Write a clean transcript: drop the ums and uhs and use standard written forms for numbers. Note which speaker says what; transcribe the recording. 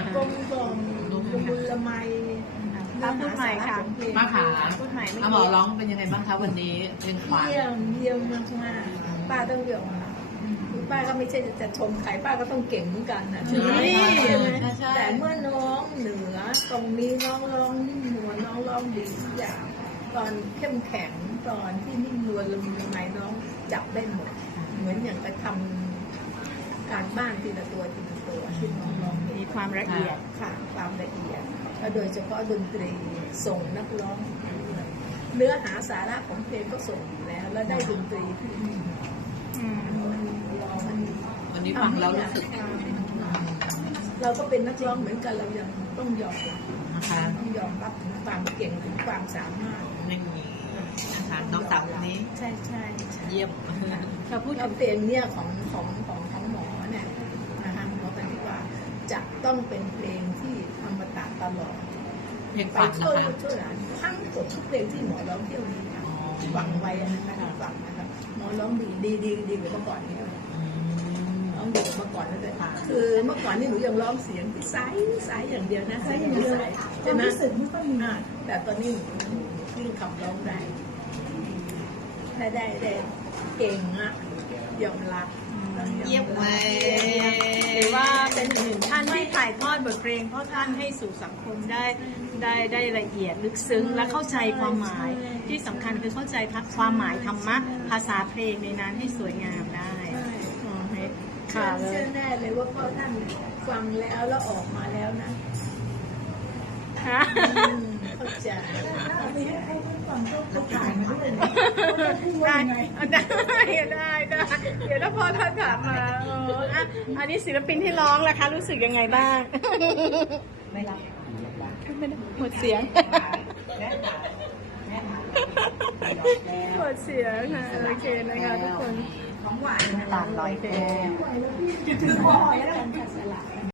Speaker 1: กลมกล่อมละมุนละไม
Speaker 2: ป้าพูดใหม่ค่ะ
Speaker 3: ป้าขา
Speaker 2: พูดใหม่ไม่
Speaker 3: หมอร้องเป็นยังไงบ้างคะวันนี้เพลงขวัญ
Speaker 1: เยี่ยมมากมากป้าต้องยอมป้าก็ไม่ใช่จะชมใครป้าก็ต้องเก่งเหมือนกันนะใช่ไหมแต่เมื่อน้องเหนือตรงนี้น้องร้องนิ่มนวลน้องร้องดีทุกอย่างตอนเข้มแข็งตอนที่นิ่มนวลละมุนละไมน้องจับได้หมดเหมือนอย่างกระทำการบ้านทีละตัวทีละตัวที่น้องร้อง
Speaker 2: มีความละเอียด
Speaker 1: ค่ะความละเอียดและโดยเฉพาะดนตรีส่งนักร้องเนื้อหาสาระของเพลงก็ส่งอยู่แล้วแล้วได้ดนตรีที่ดี
Speaker 3: วันนี้ฟังแล้วรู้สึก
Speaker 1: เราก็เป็นนักร้องเหมือนกันเรายังต้องยอมรับ
Speaker 3: นะคะ
Speaker 1: ต้องยอมรับถึงความเก่งถึงความสามารถ
Speaker 3: ไม่มีนะคะน้องสาวคนนี้
Speaker 1: ใช่ใช่ใช่
Speaker 3: เยี่ยม
Speaker 2: เราพูด
Speaker 1: แล้ว
Speaker 2: ถึง
Speaker 1: เพลงเนี่ยของหมอเนี่ยนะคะหมอกันที่ว่าจะต้องเป็นเพลงที่อมตะตลอด
Speaker 3: เพลง
Speaker 1: ไป
Speaker 3: ฝัน
Speaker 1: ช่วย
Speaker 3: นะคะ
Speaker 1: ช่วยหลานทั้งหมดทุกเพลงที่หมอร้องเที่ยวนี้ค่ะฟังไว้นะคะฟังนะครับหมอร้องดีกว่าเมื่อก่อนนี้ด้วยร้องดีกว่าเมื่อก่อนแล้วด้วยคือเมื่อก่อนนี่หนูยังร้องเสียงที่ใสอย่างเดียวนะใสอย่างเดียวใช่ไหมแต่ตอนนี้หนูขึ้นคำร้องได้ได้เก่งอะยอมรับ
Speaker 3: เยี่ยมเลย
Speaker 2: หรือว่าเป็นหนึ่งท่านที่ถ่ายทอดบทเพลงเพราะท่านให้สู่สังคมได้ละเอียดลึกซึ้งและเข้าใจความหมายที่สำคัญคือเข้าใจความหมายธรรมะภาษาเพลงในนั้นให้สวยงามได้ค่ะเล
Speaker 1: เชื่อย แน่เลยว่าพ่อท่านฟังแล้วออกมาแล้วนะ
Speaker 2: ค่ะ
Speaker 1: เข้าใจ
Speaker 2: ได้เดี๋ยวถ้าพอท่านถามมาอันนี้ศิลปินที่ร้องล่ะคะรู้สึกยังไงบ้าง
Speaker 3: ไม่รับ
Speaker 2: ไม่ได้หมดเสียงหมดเสียงค่ะโอเคนะคะทุกคน
Speaker 1: ของหวาน
Speaker 3: ตามรอยแก้ว